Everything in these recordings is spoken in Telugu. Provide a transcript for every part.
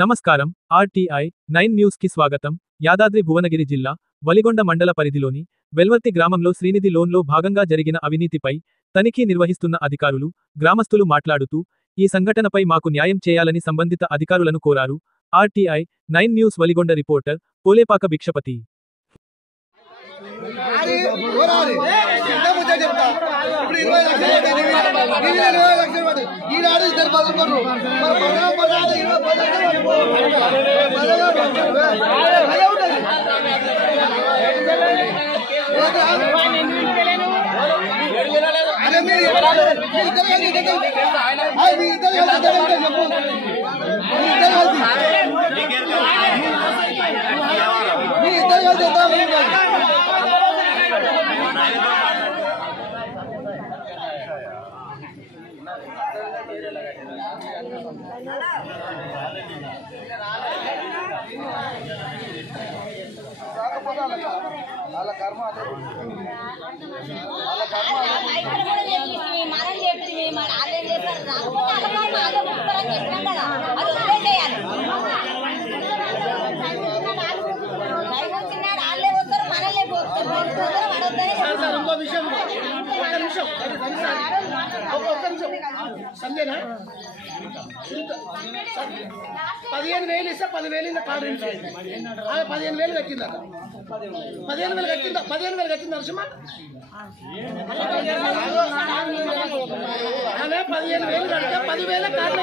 నమస్కారం. ఆర్టీఐ 9 న్యూస్ కి స్వాగతం. యాదాద్రి భువనగిరి జిల్లా వలిగొండ మండల పరిధిలోని వెల్వర్తి గ్రామంలో శ్రీనిధి లోన్లో భాగంగా జరిగిన అవినీతిపై తనిఖీ నిర్వహిస్తున్న అధికారులు, గ్రామస్తులు మాట్లాడుతూ ఈ సంఘటనపై మాకు న్యాయం చేయాలని సంబంధిత అధికారులను కోరారు. RTI 9 news Valigonda reporter Polepaka Bhikshapathi. సందేనా 15,000 ఇస్తే 10,000 కార్డు 15,000 కట్టిందట. 15,000 కట్టిందా? 15,000 కట్టింది నరసింహ. ఆమె 15,000 కడితే 10,000 కార్డు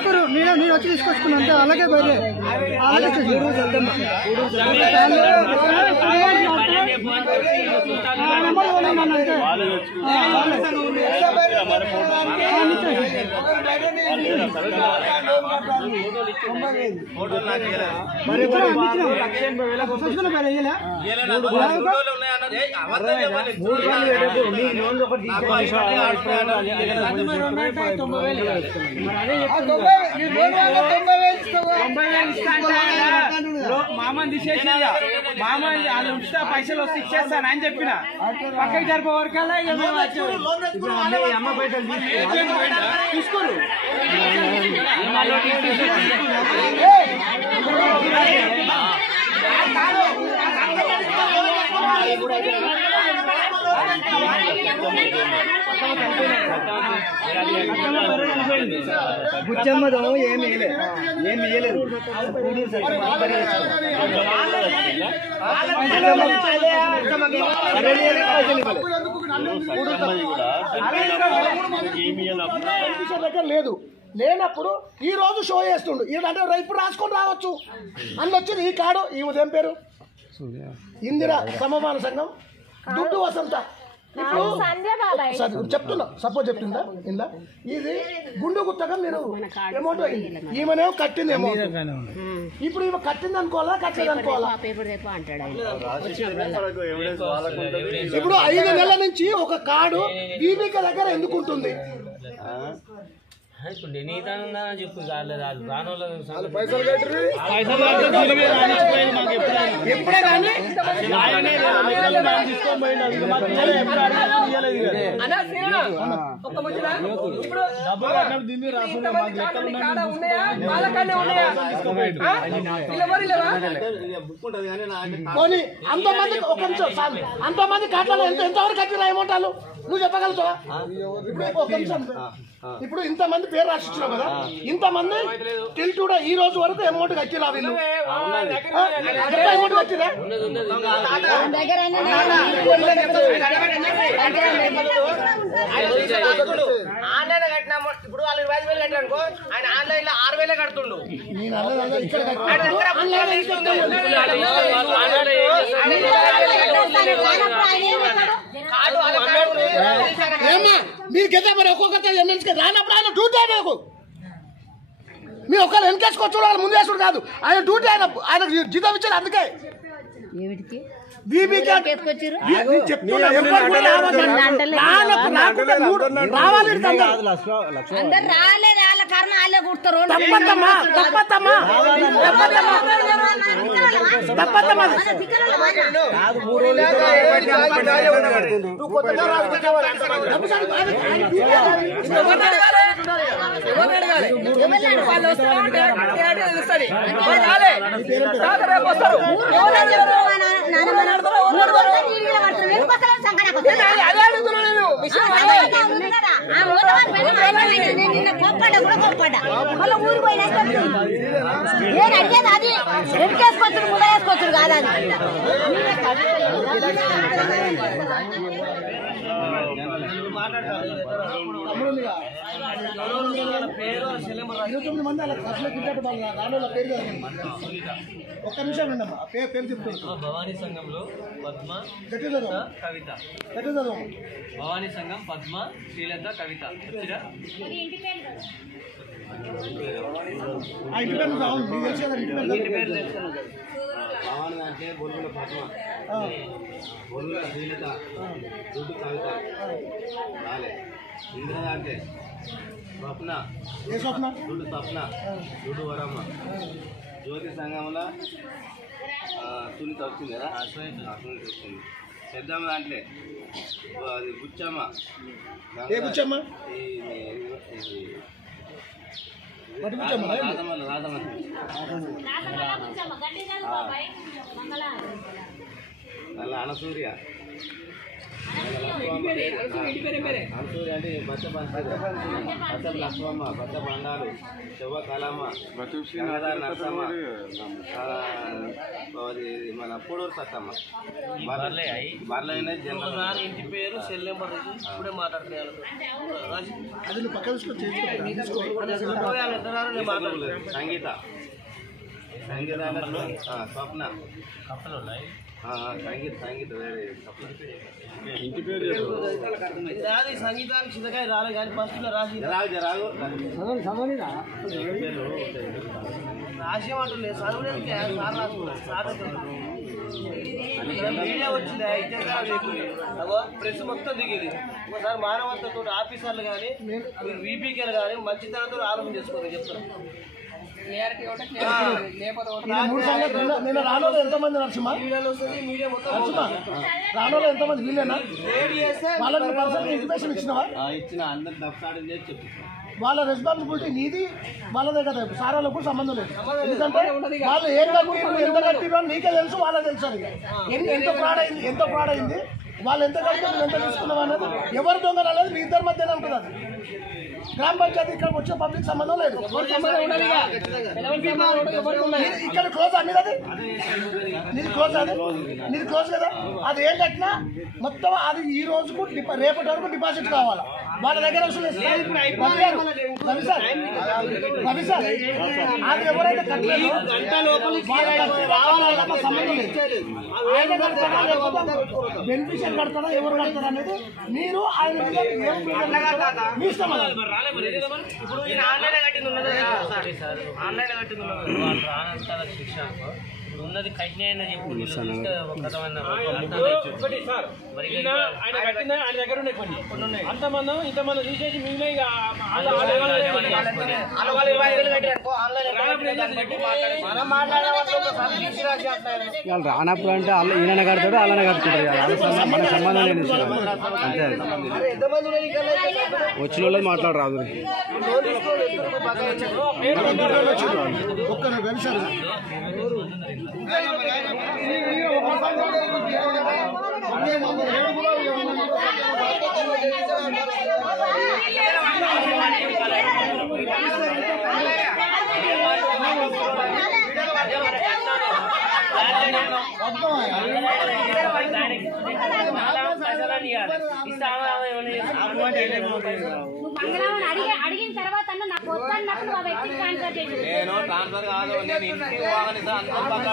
ఇంట్లో నేను వచ్చి తీసుకొచ్చుకున్నా అంతే. అలాగే బయట మామని తీసేసి మామని ఉంచితే పైసలు వస్తే ఇచ్చేస్తాను అని చెప్పిన పక్కకి జరిపే వరకల్లా అమ్మ పైసలు తీసుకోరు. బుచ్చమ్మదో ఏం వేయలేదు. లేదు లేనప్పుడు ఈ రోజు షో చేస్తుండు. అంటే ఇప్పుడు రాసుకొని రావచ్చు అని వచ్చింది. ఈ కాడు ఈ ఉదయం పేరు ఇందిరా సమమాన సంఘం దుడ్డు వసంత. ఇప్పుడు చెప్తున్నా, సపోజ్ చెప్తుందా ఇందా ఇది గుండు గుత్తగా మీరు అమౌంట్ అయింది. ఈమెనేమో కట్టింది అమౌంట్. ఇప్పుడు ఈమె కట్టింది అనుకోవాలా కట్టలేదు అనుకోవాలా? ఇప్పుడు 5 నెలల నుంచి ఒక కార్డు బీబీక దగ్గర ఎందుకుంటుంది? ఎప్పుడే కానీ పోనీ అంతమంది ఒక నిమిషం అంతమంది కాట్లలో ఎంతవరకు కట్టిరా అమౌంటాలు నువ్వు చెప్పగలుగుతావా? ఇప్పుడు ఒక నిమిషం, ఇప్పుడు ఇంతమంది పేరు రాసిచ్చినావు కదా, ఇంతమంది టిల్ టుడే ఈ రోజు వరకు అమౌంట్ కట్టిరా వీళ్ళు? అమౌంట్ కట్టిరా? ఆన్లైన్ కట్టినా ఇప్పుడు వాళ్ళు 25,000 కట్టారు అనుకో, ఆయన ఆన్లైన్ లో 6,000 కడుతుండు. మీరు గెలిచా మరి ఒక్కొక్కరు ఎమ్మెల్సీ రానప్పుడు ఆయన డ్యూటీ నాకు మీరు ఒక్కరు వెనకేసుకొచ్చు వాళ్ళు ముందేసుడు కాదు, ఆయన డ్యూటీ ఆయన జీతం ఇచ్చారు. అందుకే రాలేదు వాళ్ళ కర్మ వాళ్ళే కుడతారు. మళ్ళీ ఊరికి పోయినా నేను అడిగేది అది వెనకేసుకొచ్చుడు ముందు వేసుకొచ్చుడు కాదు. ఒక్క నిమిషం ఉండమ్మా, పేరు చెప్తాను. భవానీ సంఘంలో పద్మ కవిత, భవానీ సంఘం పద్మ శ్రీలత కవిత. భవానీ అంటే బొల్లుల పద్మ, బొల్లుల శ్రీలత, దుడ్డు కవిత రాలే. ఇంద్ర అంటే స్వప్న, దుడ్డు స్వప్న, దుడ్డు వరమ్మ. జ్యోతి సంఘంలో సునీత వచ్చింది కదా, సునీత వచ్చింది. పెద్దమ్మ దాంట్లో అది బుచ్చమ్మ, రాధమ్మ అలా అనసూర్య, అనసూర్య అంటే బచ్చ లక్ష్మమ్మ, బచ్చ బండాలు, శివ కళమ్మ, నరసమ్మ, మన పూడూరు సత్తమ్మ. బర్లైన జనరల్ ఇంటి పేరు సెల్ నెంబర్ ఇప్పుడే మాట్లాడుతున్నాను. సంగీత, సంగీత స్వప్న, సంగీత వేరే ఇంటి పేరు రాదు. సంగీతానికి చింతకాయ రాలే కానీ ఫస్ట్ లో రాసి రాసేమంటలేదు. చదువులేక మీడియా వచ్చింది అయితే ప్రెస్ మొత్తం దిగింది. ఒకసారి మానవత్వతో ఆఫీసర్లు కానీ మీరు వీపీకేలు కానీ మంచితనంతో ఆలోచన చేసుకోవాలి చెప్తాను. రానోళ్ళు ఎంతమంది నరసింహ, మీడియా మొత్తం రానోళ్ళు ఎంతమంది వీళ్ళేనా? వాళ్ళకి పర్సనల్ ఇన్ఫర్మేషన్ ఇచ్చినావా? ఇచ్చిన అందరు దప్పాడని చేసి చెప్పిస్తాం. వాళ్ళ రెస్పాన్సిబిలిటీ నీది, వాళ్ళదే కదా. సారాలకు సంబంధం లేదు. ఎందుకంటే వాళ్ళు ఏం కట్టిరు, ఎంత కట్టిరో నీకే తెలుసు, వాళ్ళకి తెలుసు. అది ఎంత ఫ్రాడ్ అయింది, వాళ్ళు ఎంత కట్టారు, ఎంత తీసుకున్నావు అనేది, ఎవరు దొంగ రాలేదు, మీ ఇద్దరి మధ్యనే ఉంటుంది. అది గ్రామ పంచాయతీ ఇక్కడ వచ్చే పబ్లిక్ సంబంధం లేదు. ఇక్కడ క్లోజ్ అన్నది, అది నీది క్లోజ్ కదా. అది ఏం కట్టినా మొత్తం అది ఈ రోజుకు రేపటి వరకు డిపాజిట్ కావాలా వాళ్ళ దగ్గర. రవి సార్, అది ఎవరైతే కట్టలేదో సంబంధం లేదు. ఆయన కడతాడా లేకపోతే బెనిఫిషియర్ కడతాడా, ఎవరు కడతారా అనేది మీరు ఆయన మీ ఇష్టం. ఇప్పుడు ఆన్లైన్ కట్టింది ఉన్నది, ఆన్లైన్ కట్టింది ఉన్నది వాళ్ళు రానంత శిక్ష ఉన్నది కఠిన చెప్పు. ఆయన దగ్గర ఉన్నాయి కొన్ని అంతమంది ఇంతమంది తీసేసి మిగిలిన మనం మాట్లాడే వాళ్ళు ఒకసారి పిలిచి రాసి అంటున్నారు. వాళ్ళు రానప్పుడు అంటే ఈయన కడతాడు అలానే కట్టుకుంటారు మన సంబంధం లేని విషయం. అంతే అది. అరే ఎంతమంది ఉన్నారు ఇక్కడ వచ్చిన వాళ్ళు మాట్లాడరాదు. లోన్ తీసుకోవాలి ఎందుకు బాగా వచ్చారు ఒక్కరు కలిసారు అడిగిన తర్వాత నాకు వద్దన్నప్పుడు ఆ వ్యక్తి ట్రాన్స్ఫర్ చేసి నేను ట్రాన్స్ఫర్ కాదు నేను ఇంటికి పోగానే సార్ అంత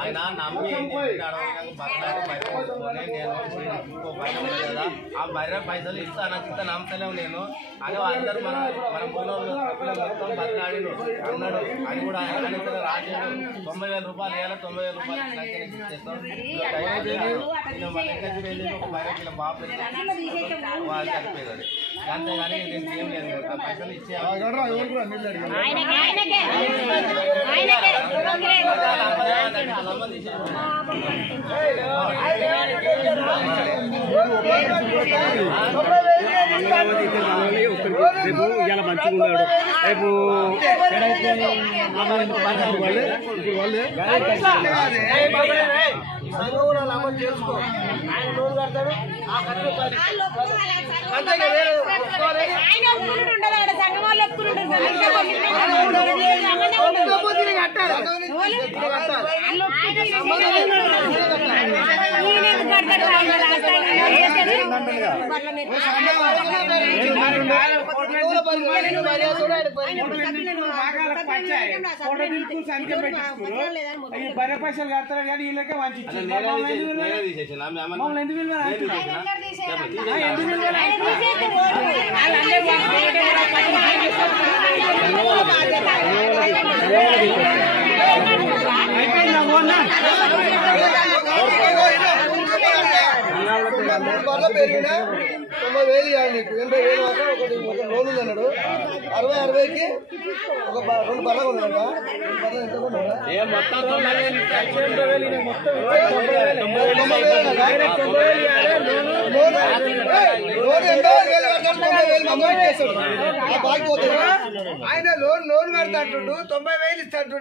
ఆయన నమ్మి ఇంకో పైసలు కదా ఆ బర్రె పైసలు ఇస్తానని ఇంత నమ్మతలేము నేను అని అందరు మన మొత్తం బతిలాడిను అన్నాడు అని కూడా ఆయన రాజేడు 90,000 రూపాయలు వేయాలి 90,000 రూపాయలు ఇచ్చేస్తాం ఒక బర్రె కిలో బాబు వాళ్ళు చనిపోయేది అంతేగాని నేను ఏం లేదు ఆ పైసలు ఇచ్చే రేపు ఇలా మంచిగా ఉన్నాడు రేపు అమలు చేసుకో ఆయన లోన్ కడతాడు ఆ ఖర్చు బర్రె పైసలు కడతారు కానీ వీళ్ళకే మంచి బర్రె పెరిగినా 90,000 ఇవ్వాలి నీకు 80,000 మాత్రం ఒకటి లోన్ ఉంది అన్నాడు 60,000కి ఒక 2 బర్రెలు ఉన్నాడు ఎంత కొన్నాడా ఆయన లోన్ కడతాడు 90,000 ఇస్తాడు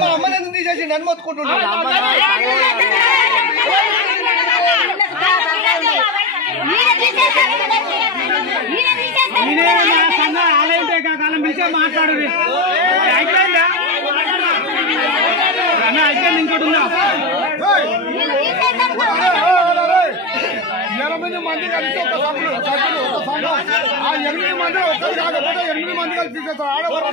మా అమ్మని ఎందుకు తీసేసి నన్ను మొత్తుకుంటున్నాడు కాలం పిలిచే మాట్లాడు అయిపోయిందా అయిపోయింది ఇంకోటి ఉందా 8 మంది కలిసి ఒక సభ్యులు ఆ 8 మంది ఒక్కరు కాకపోతే 8 మంది కలిసి తీసేస్తారు ఆడవారు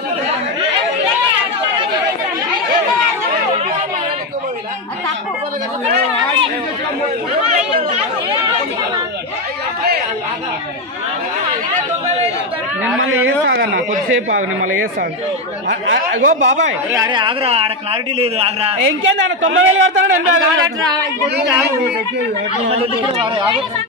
మిమ్మల్ని వేస్తాగన్నా కొద్దిసేపు ఆగు మిమ్మల్ని వేస్తాగు అగో బాబాయ్ అరే ఆగ్రా ఆడ క్లారిటీ లేదు ఆగ్రా ఇంకేందన్న 90,000 కడతాడు